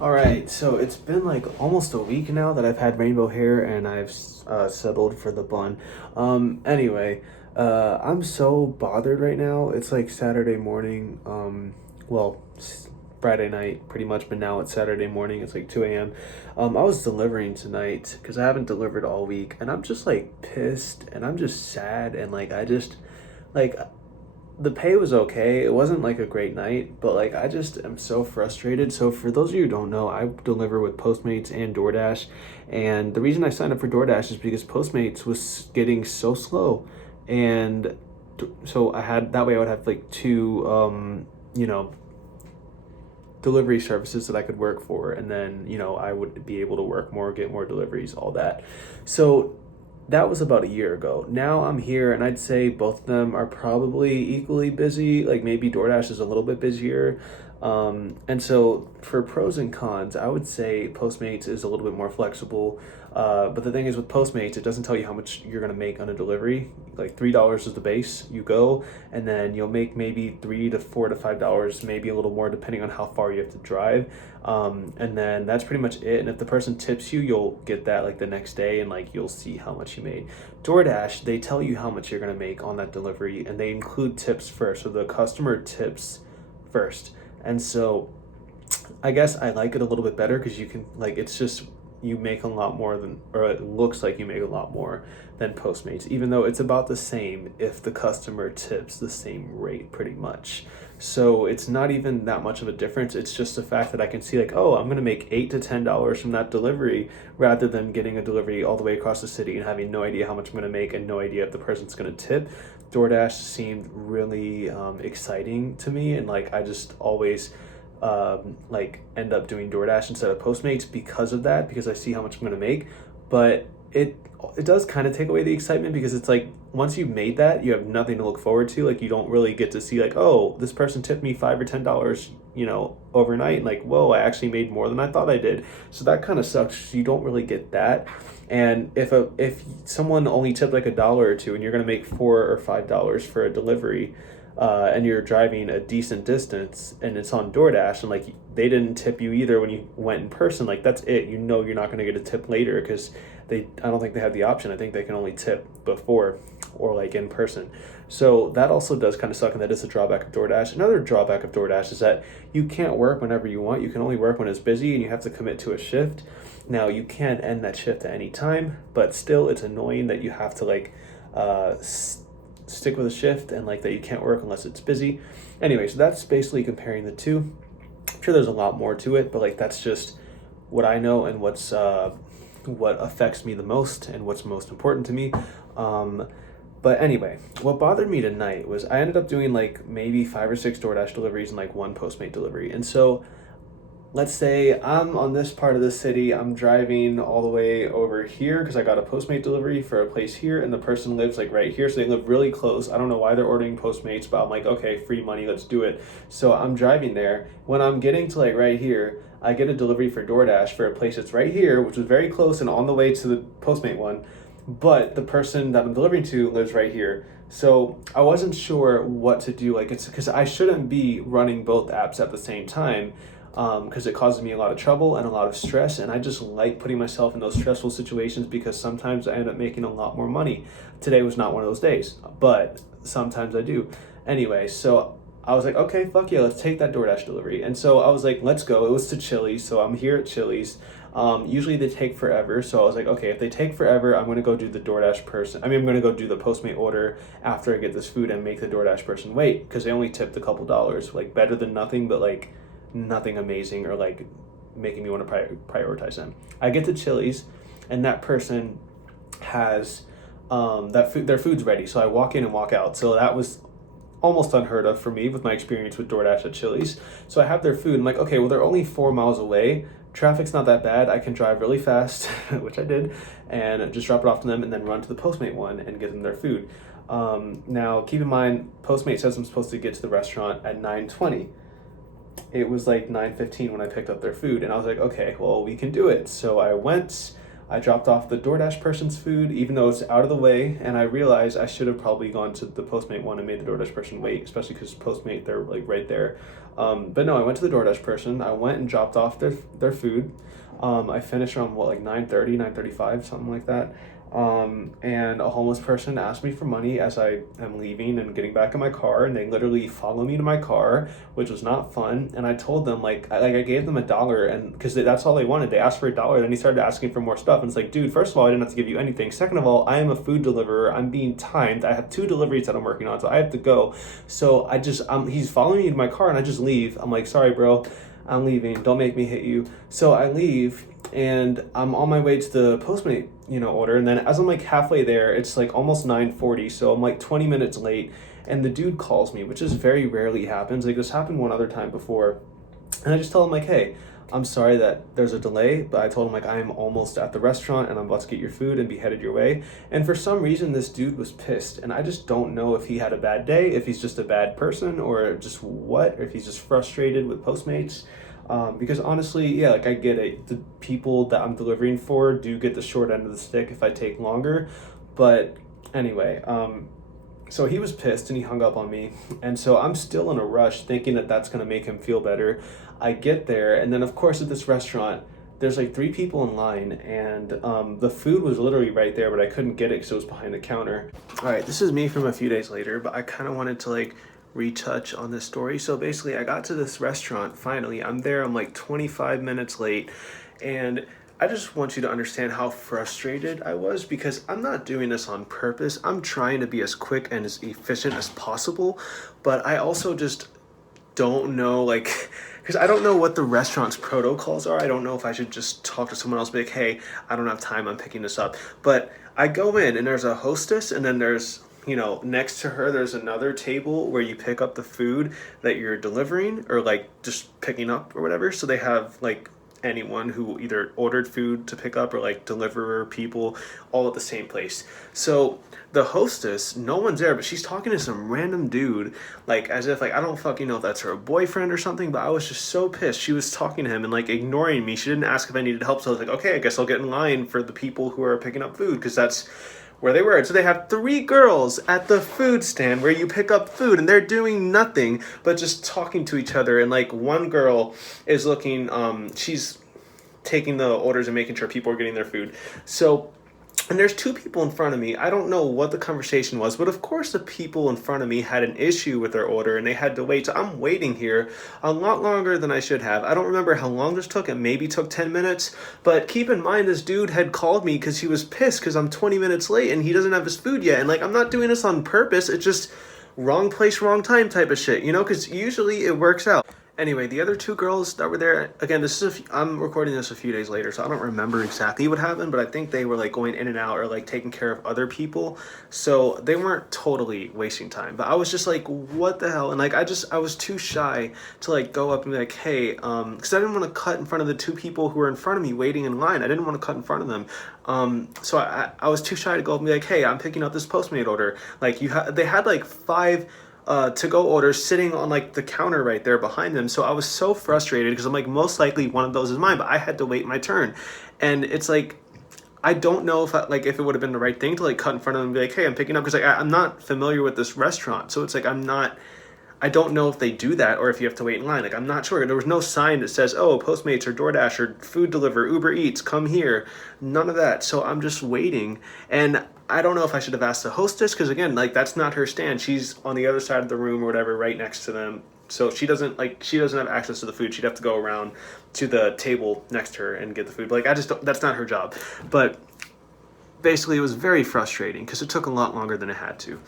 All right, so it's been like almost a week now that I've had rainbow hair and I've settled for the bun. I'm so bothered right now. It's like Saturday morning, Friday night pretty much, but now it's Saturday morning. It's like 2 a.m. I was delivering tonight because I haven't delivered all week, and I'm just like pissed and I'm just sad and like the pay was okay. It wasn't like a great night, but like I just am so frustrated. So for those of you who don't know, I deliver with Postmates and DoorDash, and the reason I signed up for DoorDash is because Postmates was getting so slow, and so I had that way I would have like two you know delivery services that I could work for, and then I would be able to work more, get more deliveries, all that. So that was about a year ago. Now I'm here, and I'd say both of them are probably equally busy. Like maybe DoorDash is a little bit busier. And so for pros and cons, I would say Postmates is a little bit more flexible. But the thing is with Postmates, it doesn't tell you how much you're gonna make on a delivery. Like $3 is the base. You go, and then you'll make maybe $3 to $4 to $5, maybe a little more depending on how far you have to drive. And then that's pretty much it. And if the person tips you, you'll get that like the next day, and like you'll see how much you made. DoorDash, they tell you how much you're gonna make on that delivery, and they include tips first. So the customer tips first. And so I guess I like it a little bit better because you can like it's just you make a lot more than, or it looks like you make a lot more than Postmates, even though it's about the same if the customer tips the same rate pretty much. So it's not even that much of a difference. It's just the fact that I can see like, oh, I'm gonna make $8 to $10 from that delivery rather than getting a delivery all the way across the city and having no idea how much I'm gonna make and no idea if the person's gonna tip. DoorDash seemed really exciting to me, and like I just always like end up doing DoorDash instead of Postmates because of that, because I see how much I'm gonna make. But it does kind of take away the excitement because it's like once you've made that, you have nothing to look forward to. Like you don't really get to see like, oh, this person tipped me $5 or $10, overnight. Like, whoa, I actually made more than I thought I did. So that kind of sucks. You don't really get that. And if someone only tipped like $1 or $2 and you're gonna make $4 or $5 for a delivery, and you're driving a decent distance and it's on DoorDash and like they didn't tip you either when you went in person, like that's it. You're not going to get a tip later because I don't think they have the option. I think they can only tip before or like in person. So that also does kind of suck, and that is a drawback of DoorDash. Another drawback of DoorDash is that you can't work whenever you want. You can only work when it's busy and you have to commit to a shift. Now you can end that shift at any time, but still it's annoying that you have to like stick with a shift and like that you can't work unless it's busy. Anyway, so that's basically comparing the two. I'm sure there's a lot more to it, but like that's just what I know and what affects me the most and what's most important to me. But anyway, what bothered me tonight was I ended up doing like maybe 5 or 6 DoorDash deliveries and like one Postmate delivery. And so let's say I'm on this part of the city. I'm driving all the way over here because I got a Postmate delivery for a place here, and the person lives like right here, so they live really close. I don't know why they're ordering Postmates, but I'm like, okay, free money, let's do it. So I'm driving there. When I'm getting to like right here, I get a delivery for DoorDash for a place that's right here, which was very close and on the way to the Postmate one. But the person that I'm delivering to lives right here. So I wasn't sure what to do. Like it's because I shouldn't be running both apps at the same time, because it causes me a lot of trouble and a lot of stress, and I just like putting myself in those stressful situations because sometimes I end up making a lot more money. Today was not one of those days, but sometimes I do. Anyway, so I was like, okay, fuck yeah, let's take that DoorDash delivery. And so I was like, let's go. It was to Chili's, so I'm here at Chili's. Usually they take forever, so I was like, okay, if they take forever, I'm gonna go do the DoorDash person. I'm gonna go do the Postmate order after I get this food and make the DoorDash person wait, because they only tipped a couple dollars, like better than nothing, but like nothing amazing or like making me want to prioritize them. I get to Chili's, and that person has that food. Their food's ready, so I walk in and walk out. So that was almost unheard of for me with my experience with DoorDash at Chili's. So I have their food. I'm like, okay, well they're only 4 miles away. Traffic's not that bad. I can drive really fast, which I did, and just drop it off to them and then run to the Postmate one and get them their food. Now, keep in mind, Postmate says I'm supposed to get to the restaurant at 9:20. It was like 9:15 when I picked up their food, and I was like, okay, well, we can do it. So I went, I dropped off the DoorDash person's food, even though it's out of the way, and I realized I should have probably gone to the Postmate one and made the DoorDash person wait, especially because Postmate, they're like right there. But no, I went to the DoorDash person. I went and dropped off their food. I finished around what, like 9:30, 9:35, something like that. And a homeless person asked me for money as I am leaving and getting back in my car, and they literally follow me to my car, which was not fun. And I told them I gave them $1, and because that's all they wanted. They asked for $1, then he started asking for more stuff, and it's like, dude, first of all, I didn't have to give you anything. Second of all, I am a food deliverer. I'm being timed. I have 2 deliveries that I'm working on, so I have to go. So he's following me to my car, and I just leave. I'm like, sorry, bro, I'm leaving. Don't make me hit you. So I leave, and I'm on my way to the Postmate, order. And then as I'm like halfway there, it's like almost 9:40. So I'm like 20 minutes late, and the dude calls me, which is very rarely happens. Like, this happened one other time before. And I just tell him like, hey, I'm sorry that there's a delay, but I told him like, I'm almost at the restaurant and I'm about to get your food and be headed your way. And for some reason, this dude was pissed. And I just don't know if he had a bad day, if he's just a bad person, or just what, or if he's just frustrated with Postmates. Because honestly, yeah, like, I get it. The people that I'm delivering for do get the short end of the stick if I take longer. But anyway, so he was pissed and he hung up on me. And so I'm still in a rush thinking that that's going to make him feel better. I get there, and then of course at this restaurant, there's like 3 people in line, and the food was literally right there, but I couldn't get it because it was behind the counter. All right, this is me from a few days later, but I kind of wanted to like retouch on this story. So basically, I got to this restaurant finally. I'm there, I'm like 25 minutes late, and I just want you to understand how frustrated I was, because I'm not doing this on purpose. I'm trying to be as quick and as efficient as possible, but I also just don't know, like, because I don't know what the restaurant's protocols are. I don't know if I should just talk to someone else, be like, hey, I don't have time, I'm picking this up. But I go in, and there's a hostess, and then there's, next to her, there's another table where you pick up the food that you're delivering, or like just picking up or whatever. So they have like anyone who either ordered food to pick up or like deliverer people all at the same place. So the hostess, no one's there, but she's talking to some random dude, like as if like, I don't fucking know if that's her boyfriend or something, but I was just so pissed. She was talking to him and like ignoring me. She didn't ask if I needed help. So I was like, okay, I guess I'll get in line for the people who are picking up food, because that's where they were. So they have 3 girls at the food stand where you pick up food, and they're doing nothing but just talking to each other. And like, one girl is looking, she's taking the orders and making sure people are getting their food. So, and there's 2 people in front of me. I don't know what the conversation was, but of course the people in front of me had an issue with their order and they had to wait. So I'm waiting here a lot longer than I should have. I don't remember how long this took. It maybe took 10 minutes. But keep in mind, this dude had called me because he was pissed because I'm 20 minutes late and he doesn't have his food yet. And like, I'm not doing this on purpose. It's just wrong place, wrong time type of shit, because usually it works out. Anyway, the other 2 girls that were there, again, I'm recording this a few days later, so I don't remember exactly what happened, but I think they were like going in and out or like taking care of other people. So they weren't totally wasting time, but I was just like, what the hell? And like, I was too shy to like go up and be like, hey, because I didn't want to cut in front of the 2 people who were in front of me waiting in line. I didn't want to cut in front of them. So I was too shy to go up and be like, hey, I'm picking up this Postmate order. Like, they had like 5 to-go orders sitting on like the counter right there behind them. So I was so frustrated because I'm like, most likely one of those is mine, but I had to wait my turn. And it's like, I don't know if if it would have been the right thing to like cut in front of them and be like, hey, I'm picking up, because like I'm not familiar with this restaurant. So it's like, I don't know if they do that or if you have to wait in line. Like, I'm not sure. There was no sign that says, oh, Postmates or DoorDash or food deliver, Uber Eats, come here. None of that. So I'm just waiting. And I don't know if I should have asked the hostess, because again, like, that's not her stand. She's on the other side of the room or whatever, right next to them. So she doesn't have access to the food. She'd have to go around to the table next to her and get the food. Like, that's not her job. But basically, it was very frustrating because it took a lot longer than it had to.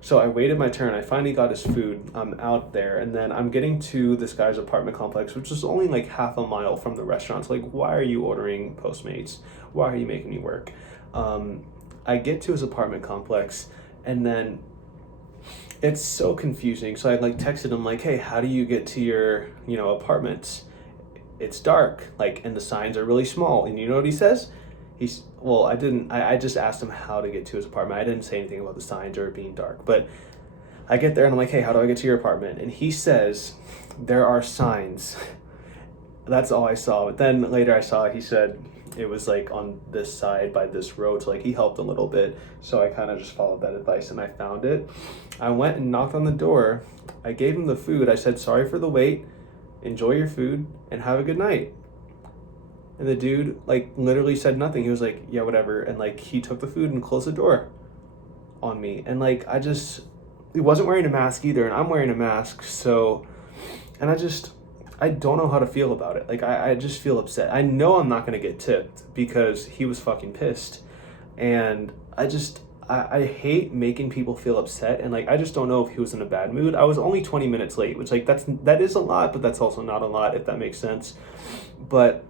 So I waited my turn. I finally got his food. I'm out there, and then I'm getting to this guy's apartment complex, which is only like half a mile from the restaurant. So like, why are you ordering Postmates? Why are you making me work? I get to his apartment complex, and then it's so confusing. So I like texted him like, hey, how do you get to your, apartment? It's dark, like, and the signs are really small. And you know what he says? I just asked him how to get to his apartment. I didn't say anything about the signs or it being dark, but I get there and I'm like, hey, how do I get to your apartment? And he says, there are signs that's all I saw. But then later I saw he said it was like on this side by this road, so like he helped a little bit. So I kind of just followed that advice and I found it. I went and knocked on the door. I gave him the food. I said, "Sorry for the wait. Enjoy your food and have a good night." And the dude like literally said nothing. He was like, "Yeah, whatever." And like he took the food and closed the door on me. And like he wasn't wearing a mask either, and I'm wearing a mask. So, and I don't know how to feel about it. Like I just feel upset. I know I'm not gonna get tipped because he was fucking pissed. And I hate making people feel upset, and like I just don't know if he was in a bad mood. I was only 20 minutes late, which like that is a lot, but that's also not a lot if that makes sense. But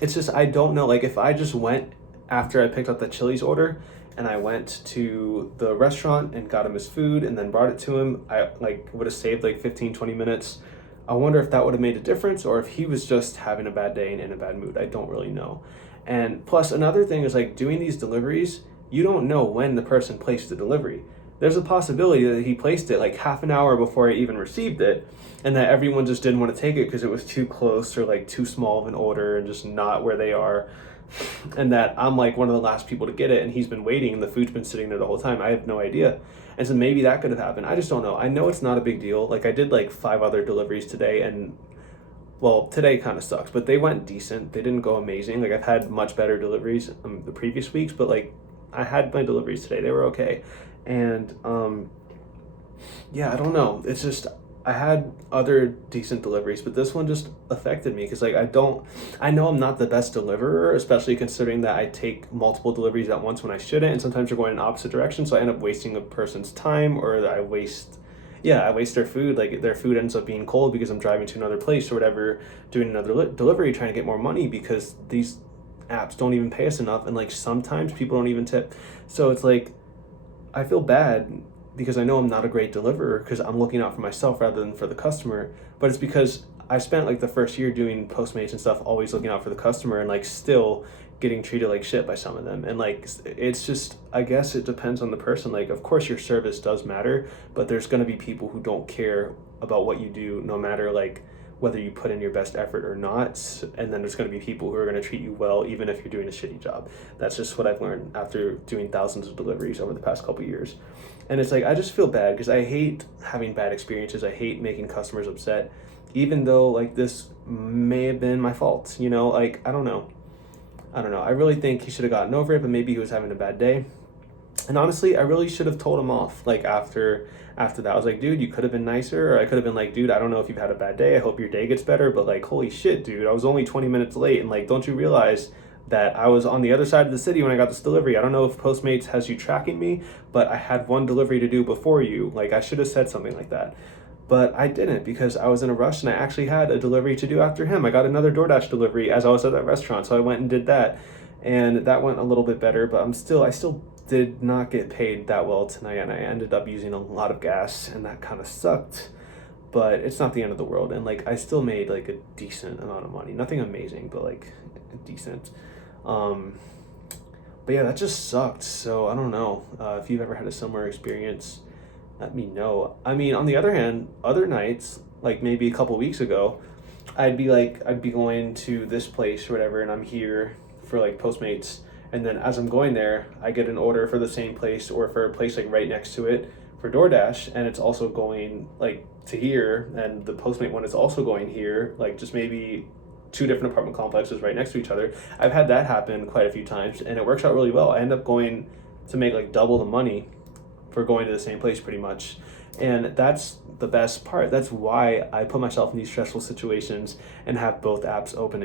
it's just I don't know. Like if I just went after I picked up the Chili's order and I went to the restaurant and got him his food and then brought it to him, I like would have saved like 15-20 minutes. I wonder if that would have made a difference or if he was just having a bad day and in a bad mood. I don't really know. And plus another thing is like doing these deliveries, you don't know when the person placed the delivery. There's a possibility that he placed it like half an hour before I even received it, and that everyone just didn't want to take it because it was too close or like too small of an order and just not where they are. And that I'm like one of the last people to get it and he's been waiting and the food's been sitting there the whole time. I have no idea. And so maybe that could have happened. I just don't know. I know it's not a big deal. Like I did like 5 other deliveries today, and well, today kind of sucks, but they went decent. They didn't go amazing. Like I've had much better deliveries the previous weeks, but like I had my deliveries today. They were okay. And yeah, I don't know. It's just I had other decent deliveries, but this one just affected me because like I know I'm not the best deliverer, especially considering that I take multiple deliveries at once when I shouldn't, and sometimes they're going in opposite directions, so I end up wasting a person's time, or I waste their food. Like their food ends up being cold because I'm driving to another place or whatever, doing another delivery, trying to get more money because these apps don't even pay us enough, and like sometimes people don't even tip. So it's like I feel bad because I know I'm not a great deliverer because I'm looking out for myself rather than for the customer. But it's because I spent like the first year doing Postmates and stuff, always looking out for the customer and like still getting treated like shit by some of them. And like, it's just, I guess it depends on the person. Like, of course your service does matter, but there's going to be people who don't care about what you do, no matter like whether you put in your best effort or not. And then there's going to be people who are going to treat you well, even if you're doing a shitty job. That's just what I've learned after doing thousands of deliveries over the past couple of years. And it's like, I just feel bad because I hate having bad experiences. I hate making customers upset, even though like this may have been my fault, you know, like, I don't know. I really think he should have gotten over it, but maybe he was having a bad day. And honestly, I really should have told him off. Like after that, I was like, dude, you could have been nicer. Or I could have been like, dude, I don't know if you've had a bad day. I hope your day gets better. But like, holy shit, dude, I was only 20 minutes late. And like, don't you realize that I was on the other side of the city when I got this delivery? I don't know if Postmates has you tracking me, but I had one delivery to do before you. Like I should have said something like that. But I didn't because I was in a rush and I actually had a delivery to do after him. I got another DoorDash delivery as I was at that restaurant. So I went and did that. And that went a little bit better, but I still did not get paid that well tonight, and I ended up using a lot of gas, and that kind of sucked. But it's not the end of the world, and like I still made like a decent amount of money. Nothing amazing, but like decent. But yeah, that just sucked. So I don't know if you've ever had a similar experience. Let me know. I mean, on the other hand, other nights, like maybe a couple weeks ago, I'd be going to this place or whatever, and I'm here for like Postmates, and then as I'm going there, I get an order for the same place or for a place like right next to it for DoorDash, and it's also going like to here, and the Postmate one is also going here, like just maybe 2 different apartment complexes right next to each other. I've had that happen quite a few times, and it works out really well. I end up going to make like double the money for going to the same place pretty much. And that's the best part. That's why I put myself in these stressful situations and have both apps open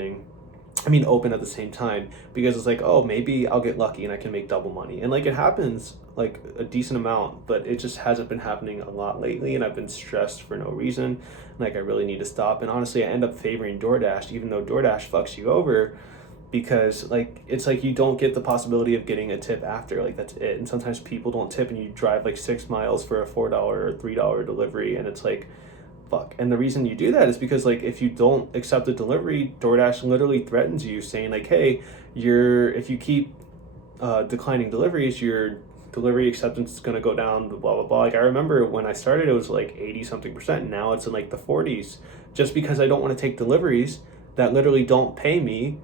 at the same time, because it's like, oh, maybe I'll get lucky and I can make double money. And like it happens like a decent amount, but it just hasn't been happening a lot lately, and I've been stressed for no reason. Like I really need to stop. And honestly, I end up favoring DoorDash, even though DoorDash fucks you over, because like it's like you don't get the possibility of getting a tip after, like that's it. And sometimes people don't tip and you drive like 6 miles for a $4 or $3 delivery, and it's like, fuck. And the reason you do that is because like if you don't accept the delivery, DoorDash literally threatens you, saying like, hey, if you keep declining deliveries, your delivery acceptance is going to go down, blah blah blah. Like I remember when I started, it was like 80 something percent. Now it's in like the 40s, just because I don't want to take deliveries. that literally don't pay me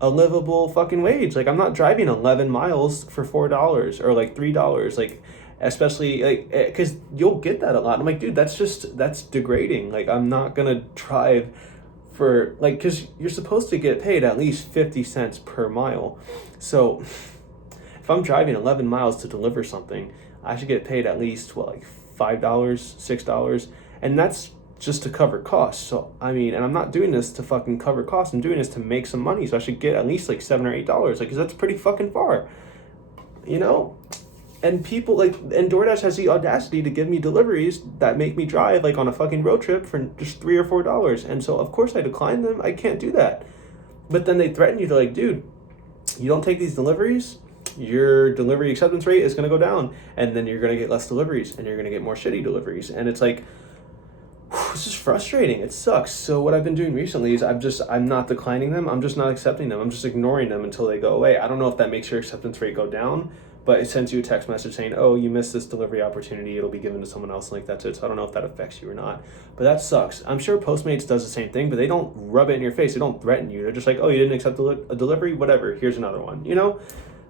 a livable fucking wage. Like, I'm not driving 11 miles for $4 or like $3. Like, especially like, because you'll get that a lot. I'm like, dude, that's degrading. Like, I'm not gonna drive for like, because you're supposed to get paid at least 50 cents per mile. So if I'm driving 11 miles to deliver something, I should get paid at least what, like $5, $6, and that's just to cover costs. So I mean, and I'm not doing this to fucking cover costs. I'm doing this to make some money. So I should get at least like $7 or $8, like, because that's pretty fucking far, you know. And people like, and DoorDash has the audacity to give me deliveries that make me drive like on a fucking road trip for just $3 or $4, and so of course I decline them. I can't do that. But then they threaten you. They're like, dude, you don't take these deliveries, your delivery acceptance rate is going to go down, and then you're going to get less deliveries, and you're going to get more shitty deliveries. And it's like, it's just frustrating. It sucks. So what I've been doing recently is I'm not declining them. I'm just not accepting them. I'm just ignoring them until they go away. I don't know if that makes your acceptance rate go down, but it sends you a text message saying, oh, you missed this delivery opportunity. It'll be given to someone else. Like, that's it. So I don't know if that affects you or not, but that sucks. I'm sure Postmates does the same thing, but they don't rub it in your face. They don't threaten you. They're just like, oh, you didn't accept a delivery? Whatever. Here's another one, you know?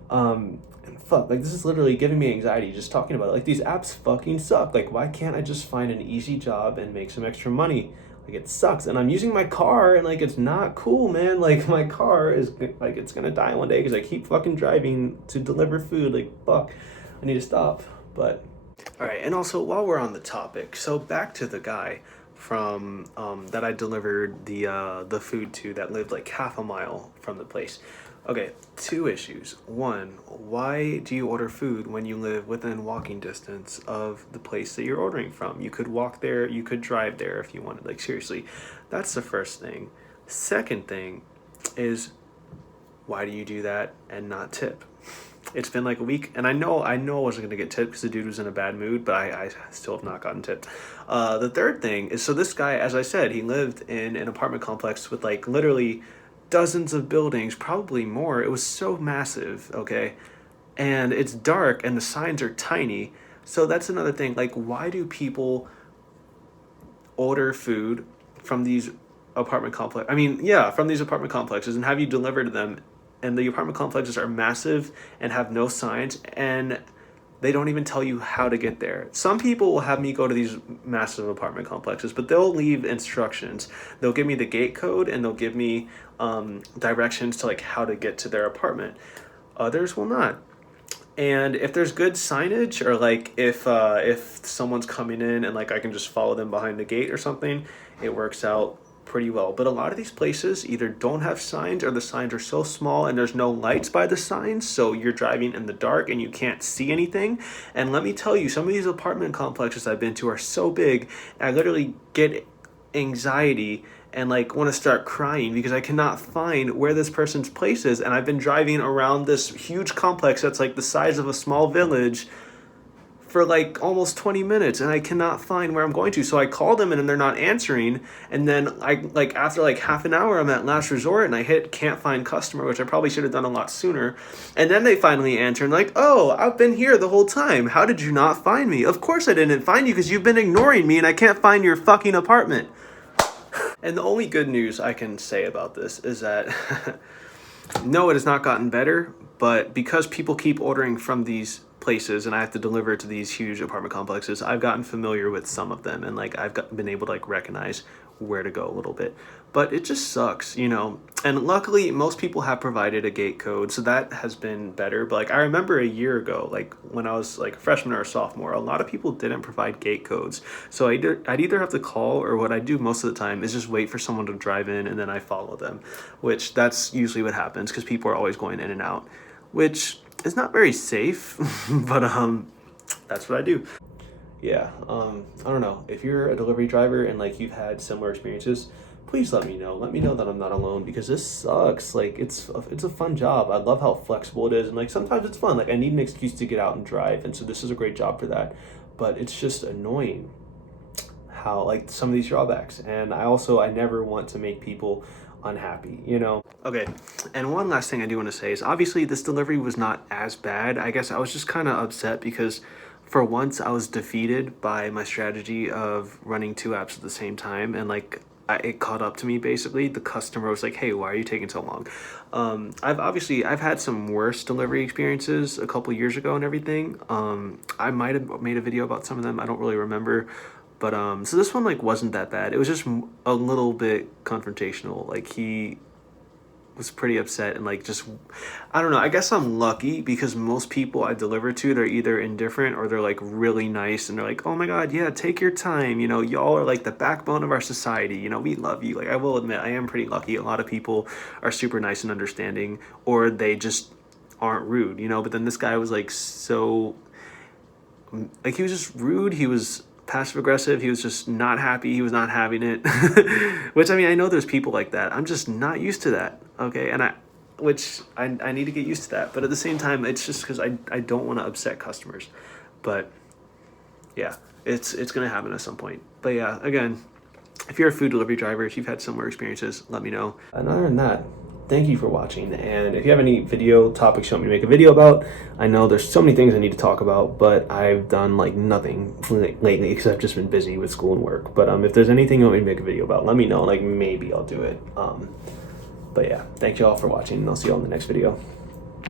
And fuck, like, this is literally giving me anxiety just talking about it. Like, these apps fucking suck. Like, why can't I just find an easy job and make some extra money? Like, it sucks. And I'm using my car, and like, it's not cool, man. Like, my car is like, it's gonna die one day because I keep fucking driving to deliver food. Like, fuck, I need to stop. But all right. And also, while we're on the topic, so back to the guy from that I delivered the food to, that lived like half a mile from the place. Okay, two issues. One, why do you order food when you live within walking distance of the place that you're ordering from? You could walk there, you could drive there if you wanted. Like, seriously, that's the first thing. Second thing is, why do you do that and not tip? It's been like a week, and I know I wasn't gonna get tipped because the dude was in a bad mood, but I still have not gotten tipped. The third thing is, so this guy, as I said, he lived in an apartment complex with like literally dozens of buildings, probably more. It was so massive, okay? And it's dark and the signs are tiny. So that's another thing. Like, why do people order food from these apartment complex? I mean, yeah, from these apartment complexes and have you deliver to them, and the apartment complexes are massive and have no signs, and they don't even tell you how to get there. Some people will have me go to these massive apartment complexes, but they'll leave instructions. They'll give me the gate code, and they'll give me directions to like how to get to their apartment. Others will not. And if there's good signage, or like if someone's coming in and like I can just follow them behind the gate or something, it works out pretty well. But a lot of these places either don't have signs, or the signs are so small and there's no lights by the signs, so you're driving in the dark and you can't see anything. And let me tell you, some of these apartment complexes I've been to are so big, I literally get anxiety and like want to start crying because I cannot find where this person's place is. And I've been driving around this huge complex that's like the size of a small village for like almost 20 minutes, and I cannot find where I'm going to. So I call them and they're not answering. And then I like, after like half an hour, I'm at last resort and I hit can't find customer, which I probably should have done a lot sooner. And then they finally answer and like, oh, I've been here the whole time. How did you not find me? Of course I didn't find you because you've been ignoring me and I can't find your fucking apartment. And the only good news I can say about this is that no, it has not gotten better, but because people keep ordering from these places and I have to deliver to these huge apartment complexes, I've gotten familiar with some of them, and like been able to like recognize where to go a little bit. But it just sucks, you know. And luckily most people have provided a gate code, so that has been better. But like, I remember a year ago, like when I was like a freshman or a sophomore, a lot of people didn't provide gate codes. So I'd either have to call, or what I do most of the time is just wait for someone to drive in and then I follow them, which that's usually what happens because people are always going in and out, which is not very safe. But that's what I do. Yeah, I don't know. If you're a delivery driver and like you've had similar experiences, please let me know. Let me know that I'm not alone, because this sucks. Like, it's a fun job. I love how flexible it is, and like sometimes it's fun. Like, I need an excuse to get out and drive, and so this is a great job for that. But it's just annoying how like some of these drawbacks, and I never want to make people unhappy, you know. Okay, and one last thing I do want to say is, obviously this delivery was not as bad. I guess I was just kind of upset because for once I was defeated by my strategy of running two apps at the same time, and like it caught up to me. Basically, the customer was like, "Hey, why are you taking so long?" I've had some worse delivery experiences a couple years ago and everything. I might have made a video about some of them. I don't really remember, but so this one like wasn't that bad. It was just a little bit confrontational. Like he was pretty upset and like just, I don't know, I guess I'm lucky because most people I deliver to, they're either indifferent or they're like really nice and they're like, oh my god, yeah, take your time, you know, y'all are like the backbone of our society, you know, we love you. Like I will admit, I am pretty lucky. A lot of people are super nice and understanding, or they just aren't rude, you know. But then this guy was like so, like he was just rude, he was passive aggressive, he was just not happy, he was not having it. Which, I mean, I know there's people like that, I'm just not used to that, okay? And I need to get used to that, but at the same time it's just because I don't want to upset customers. But yeah, it's gonna happen at some point. But yeah, again, if you're a food delivery driver, if you've had similar experiences, let me know. And other than that, thank you for watching. And if you have any video topics you want me to make a video about, I know there's so many things I need to talk about, but I've done like nothing lately because I've just been busy with school and work. But if there's anything you want me to make a video about, let me know. Like maybe I'll do it. But yeah, thank you all for watching, and I'll see you all in the next video.